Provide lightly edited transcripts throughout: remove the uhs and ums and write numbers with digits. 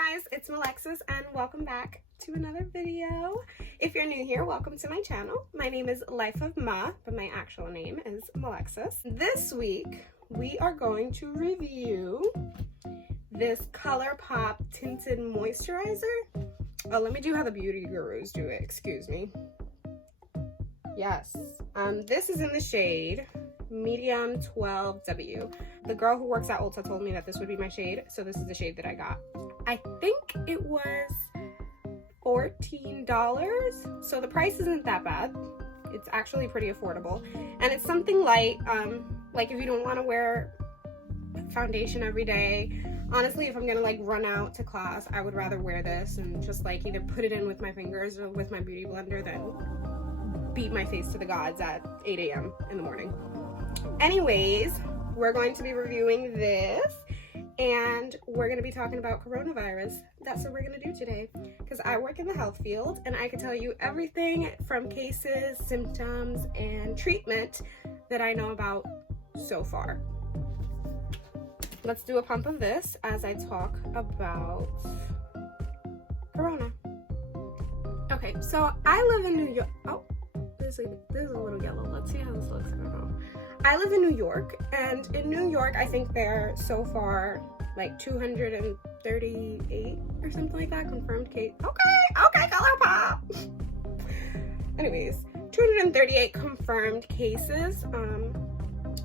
guys, it's Alexis and welcome back to another video. If you're new here, welcome to my channel. My name is Life of Ma, but my actual name is Alexis. This week, we are going to review this Colorpop Tinted Moisturizer. Oh, let me do how the beauty gurus do it, excuse me. Yes, this is in the shade Medium 12W. The girl who works at Ulta told me that this would be my shade, so this is the shade that I got. I think it was $14, so the price isn't that bad. It's actually pretty affordable, and it's something light. Like if you don't want to wear foundation every day. Honestly, if I'm gonna like run out to class, I would rather wear this and just like either put it in with my fingers or with my beauty blender than beat my face to the gods at 8 a.m. in the morning. Anyways, we're going to be reviewing this and we're going to be talking about coronavirus. That's what we're going to do today because I work in the health field and I can tell you everything from cases, symptoms, and treatment that I know about so far. Let's do a pump of this as I talk about corona. Okay, so I live in New York. Oh, this is a little yellow. Let's see how this looks. I don't know. I live in New York, and in New York, I think there are so far like 238 or something like that confirmed case. Okay, Colorpop. Anyways, 238 confirmed cases.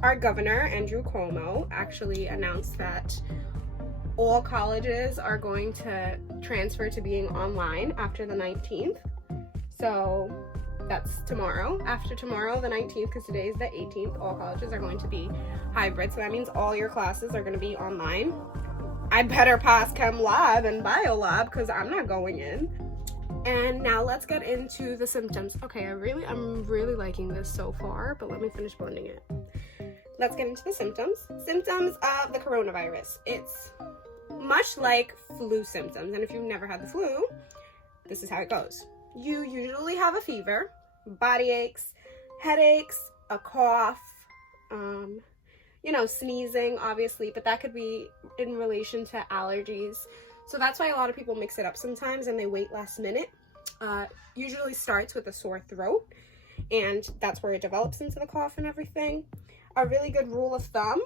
Our governor, Andrew Cuomo, actually announced that all colleges are going to transfer to being online after the 19th. So that's tomorrow. After tomorrow, the 19th, because today is the 18th, all colleges are going to be hybrid. So that means all your classes are going to be online. I better pass Chem Lab and Bio Lab because I'm not going in. And now let's get into the symptoms. Okay, I'm really liking this so far, but let me finish blending it. Let's get into the symptoms. Symptoms of the coronavirus. It's much like flu symptoms. And if you've never had the flu, this is how it goes. You usually have a fever, body aches, headaches, a cough, sneezing, obviously, but that could be in relation to allergies. So that's why a lot of people mix it up sometimes and they wait last minute. Usually starts with a sore throat, and that's where it develops into the cough and everything. A really good rule of thumb,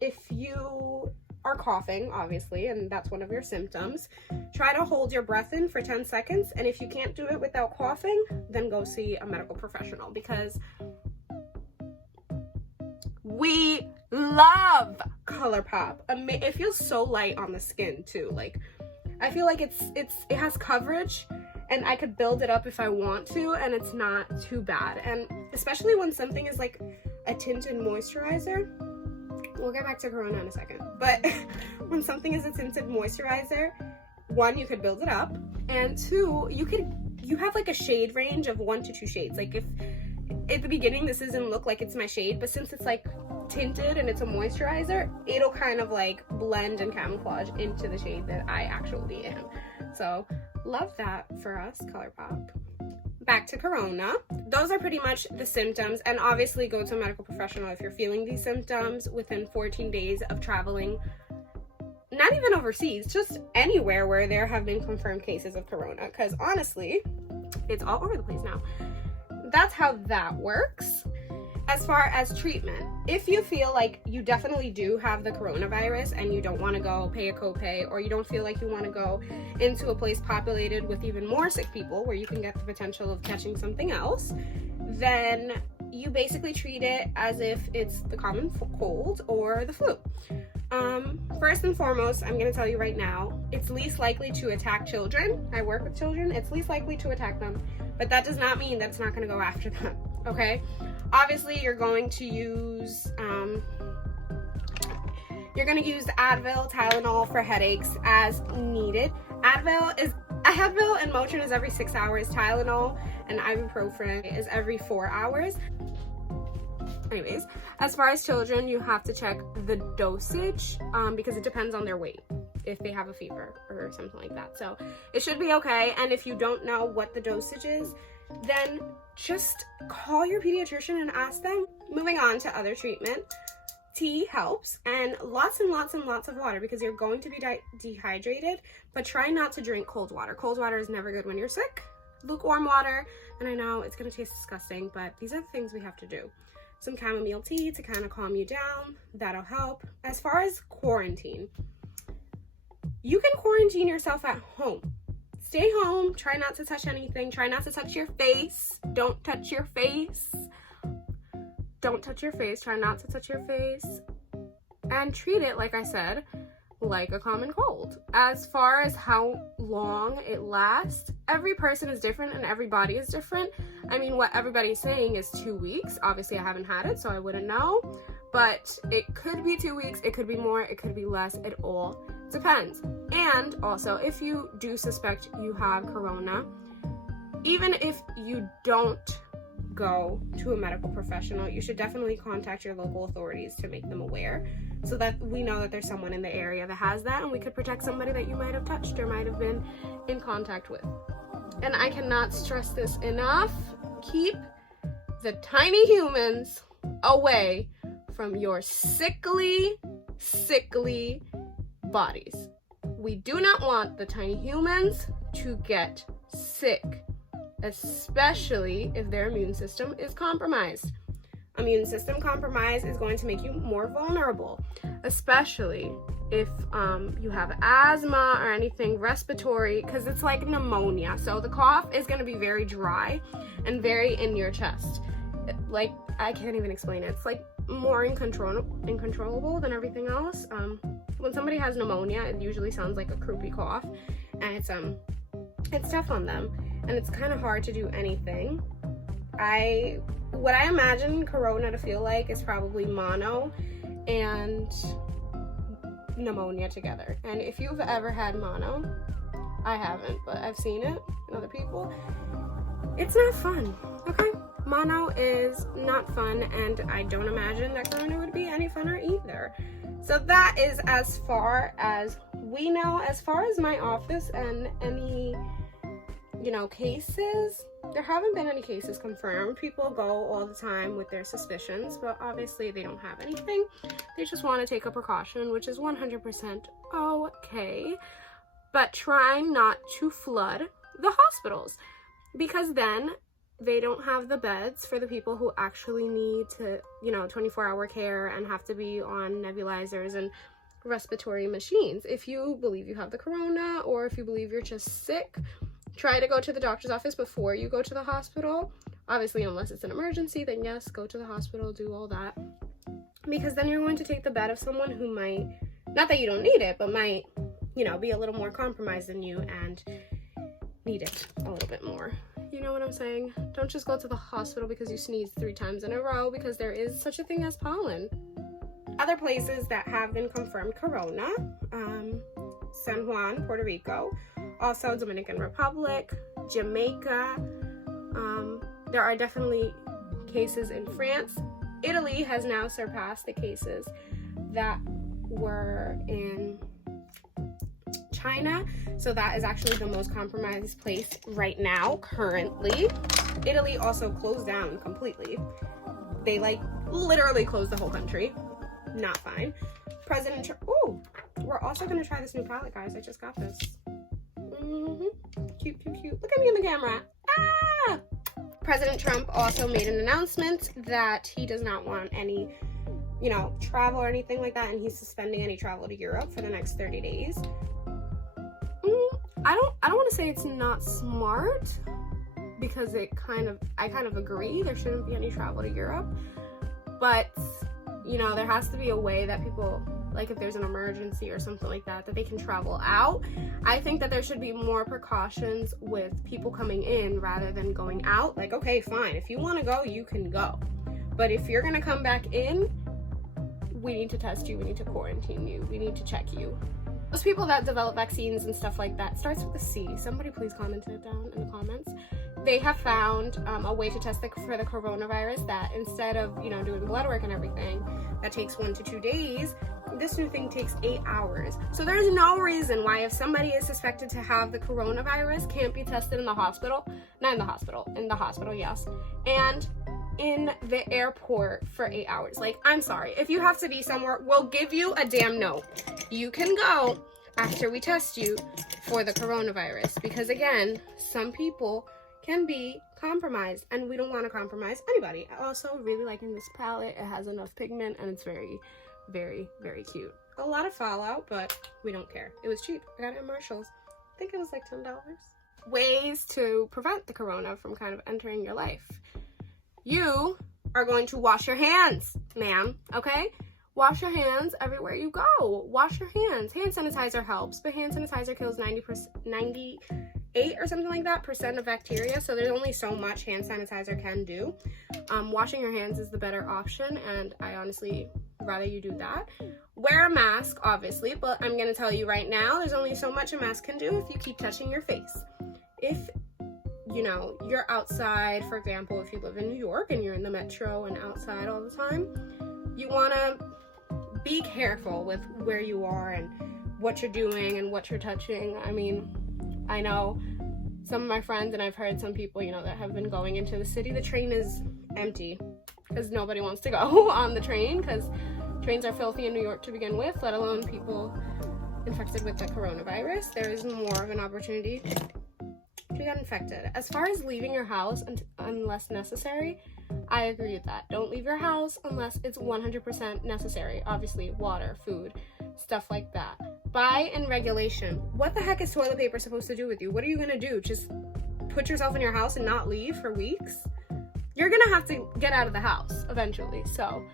if you are coughing, obviously, and that's one of your symptoms, try to hold your breath in for 10 seconds, and if you can't do it without coughing, then go see a medical professional, because we love Colorpop. It feels so light on the skin too. Like, I feel like it has coverage, and I could build it up if I want to, and it's not too bad. And especially when something is like a tinted moisturizer, we'll get back to corona in a second, but when something is a tinted moisturizer, one, you could build it up, and two, you have like a shade range of 1 to 2 shades. Like if at the beginning this doesn't look like it's my shade, but since it's like tinted and it's a moisturizer, it'll kind of like blend and camouflage into the shade that I actually am. So love that for us, Colorpop. Back to corona. Those are pretty much the symptoms, and obviously go to a medical professional if you're feeling these symptoms within 14 days of traveling, not even overseas, just anywhere where there have been confirmed cases of corona, because honestly, it's all over the place now. That's how that works. As far as treatment, if you feel like you definitely do have the coronavirus and you don't want to go pay a copay, or you don't feel like you want to go into a place populated with even more sick people where you can get the potential of catching something else, then you basically treat it as if it's the common cold or the flu. First and foremost, I'm going to tell you right now, it's least likely to attack children. I work with children. It's least likely to attack them, but that does not mean that it's not going to go after them, okay? Obviously, you're going to use Advil, Tylenol for headaches as needed. Advil and Motrin is every 6 hours. Tylenol and ibuprofen is every 4 hours. Anyways, as far as children, you have to check the dosage because it depends on their weight, if they have a fever or something like that. So it should be okay. And if you don't know what the dosage is, then just call your pediatrician and ask them. Moving on to other treatment. tea helps, and lots and lots and lots of water, because you're going to be dehydrated, but try not to drink cold water. Cold water is never good when you're sick. Lukewarm water, and I know it's gonna taste disgusting, but these are the things we have to do. Some chamomile tea to kind of calm you down, that'll help. As far as quarantine, you can quarantine yourself at home. Stay home, try not to touch anything, try not to touch your face. Don't touch your face. Don't touch your face, try not to touch your face. And treat it, like I said, like a common cold. As far as how long it lasts, every person is different and every body is different. I mean, what everybody's saying is 2 weeks. Obviously, I haven't had it, so I wouldn't know. But it could be 2 weeks, it could be more, it could be less, it all depends. And also, if you do suspect you have corona, even if you don't go to a medical professional, you should definitely contact your local authorities to make them aware, so that we know that there's someone in the area that has that, and we could protect somebody that you might have touched or might have been in contact with. And I cannot stress this enough, keep the tiny humans away from your sickly bodies. We do not want the tiny humans to get sick, especially if their immune system is compromised. Immune system compromise is going to make you more vulnerable, especially if you have asthma or anything respiratory, because it's like pneumonia. So the cough is going to be very dry and very in your chest. Like, I can't even explain it. It's like more incontrollable than everything else. When somebody has pneumonia, it usually sounds like a croupy cough, and it's tough on them. And it's kind of hard to do anything. What I imagine corona to feel like is probably mono and pneumonia together. And if you've ever had mono, I haven't, but I've seen it in other people. It's not fun, okay? Mono is not fun, and I don't imagine that corona would be any funner either. So that is as far as we know. As far as my office and any cases, there haven't been any cases confirmed. People go all the time with their suspicions, but obviously they don't have anything. They just want to take a precaution, which is 100% okay. But try not to flood the hospitals, because then they don't have the beds for the people who actually need to, 24-hour care and have to be on nebulizers and respiratory machines. If you believe you have the corona, or if you believe you're just sick, try to go to the doctor's office before you go to the hospital. Obviously, unless it's an emergency, then yes, go to the hospital, do all that. Because then you're going to take the bed of someone who might, not that you don't need it, but might, be a little more compromised than you and need it a little bit more. You know what I'm saying? Don't just go to the hospital because you sneezed 3 times in a row, because there is such a thing as pollen. Other places that have been confirmed corona, San Juan, Puerto Rico, also Dominican Republic, Jamaica. There are definitely cases in France. Italy has now surpassed the cases that were in China. So that is actually the most compromised place right now, currently. Italy also closed down completely. They literally closed the whole country. Not fine. President Trump, we're also gonna try this new palette, guys. I just got this. Cute. Look at me in the camera. Ah! President Trump also made an announcement that he does not want any, travel or anything like that, and he's suspending any travel to Europe for the next 30 days. I don't want to say it's not smart, because I kind of agree there shouldn't be any travel to Europe, but there has to be a way that people, like if there's an emergency or something like that, that they can travel out. I think that there should be more precautions with people coming in rather than going out. Like, okay, fine, if you want to go, you can go, but if you're gonna come back in, we need to test you, we need to quarantine you, we need to check you. Those people that develop vaccines and stuff like that, starts with a C. Somebody please comment it down in the comments. They have found a way to test for the coronavirus that instead of, doing blood work and everything, that takes 1 to 2 days, this new thing takes 8 hours. So there's no reason why if somebody is suspected to have the coronavirus can't be tested in the hospital. Not in the hospital, in the hospital, yes. And in the airport for 8 hours. Like, I'm sorry. If you have to be somewhere, we'll give you a damn note. You can go after we test you for the coronavirus. Because again, some people can be compromised and we don't want to compromise anybody. I also really liking this palette. It has enough pigment and it's very, very, very cute. A lot of fallout, but we don't care. It was cheap. I got it at Marshall's. I think it was like $10. Ways to prevent the corona from kind of entering your life. You are going to wash your hands, ma'am, okay? Wash your hands everywhere you go. Wash your hands. Hand sanitizer helps, but hand sanitizer kills 98 or something like that % of bacteria, so there's only so much hand sanitizer can do. Washing your hands is the better option, and I honestly rather you do that. Wear a mask, obviously, but I'm gonna tell you right now, there's only so much a mask can do if you keep touching your face. If you know, you're outside, for example, if you live in New York and you're in the metro and outside all the time, you wanna be careful with where you are and what you're doing and what you're touching. I mean, I know some of my friends and I've heard some people, you know, that have been going into the city. The train is empty because nobody wants to go on the train because trains are filthy in New York to begin with, let alone people infected with the coronavirus. There is more of an opportunity to get infected. As far as leaving your house unless necessary, I agree with that. Don't leave your house unless it's 100% necessary. Obviously, water, food, stuff like that. By in regulation. What the heck is toilet paper supposed to do with you? What are you gonna do? Just put yourself in your house and not leave for weeks? You're gonna have to get out of the house eventually. So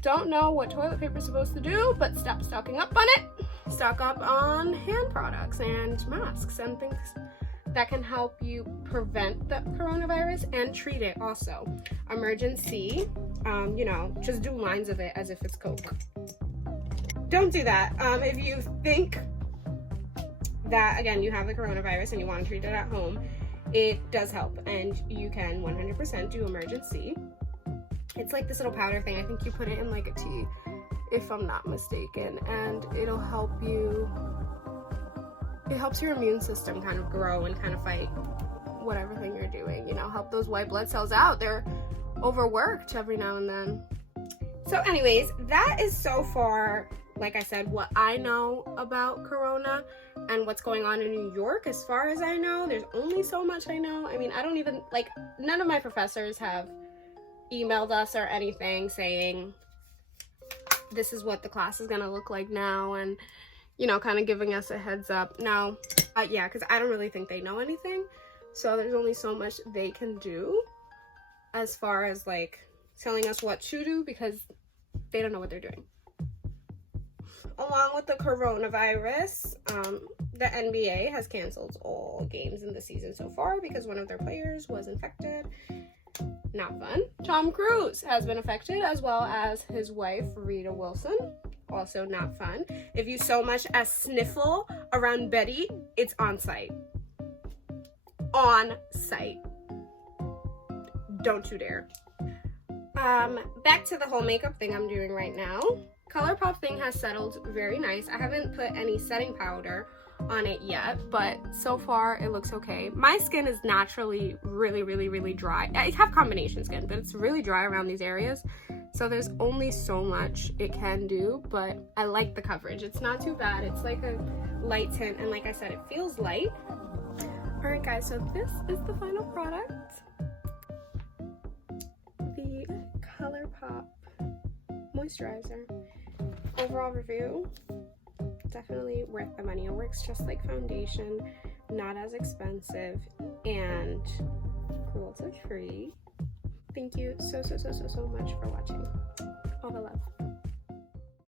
don't know what toilet paper is supposed to do, but stop stocking up on it. Stock up on hand products and masks and things that can help you prevent the coronavirus and treat it also. Emergency, you know, just do lines of it as if it's Coke. Don't do that. If you think that, again, you have the coronavirus and you want to treat it at home, it does help, and you can 100% do emergency. It's like this little powder thing. I think you put it in like a tea, if I'm not mistaken, and it'll help you. It helps your immune system kind of grow and kind of fight whatever thing you're doing, you know, help those white blood cells out. They're overworked every now and then. So anyways, that is so far, like I said, what I know about corona and what's going on in New York. As far as I know, there's only so much I know. I mean, I don't even, like, none of my professors have emailed us or anything saying this is what the class is gonna look like now, and you know, kind of giving us a heads up. Now, yeah, because I don't really think they know anything. So there's only so much they can do as far as like telling us what to do, because they don't know what they're doing. Along with the coronavirus, the NBA has canceled all games in the season so far because one of their players was infected. Not fun. Tom Cruise has been affected, as well as his wife, Rita Wilson. Also not fun. If you so much as sniffle around Betty, it's on site. On site. Don't you dare. Back to the whole makeup thing I'm doing right now. Colorpop thing has settled very nice. I haven't put any setting powder on it yet, but so far it looks okay. My skin is naturally really, really, really dry. I have combination skin, but it's really dry around these areas. So there's only so much it can do, but I like the coverage. It's not too bad. It's like a light tint, and like I said, it feels light. All right, guys, so this is the final product. The Colorpop Moisturizer. Overall review, definitely worth the money. It works just like foundation, not as expensive, and cruelty free. Thank you so much for watching. All the love.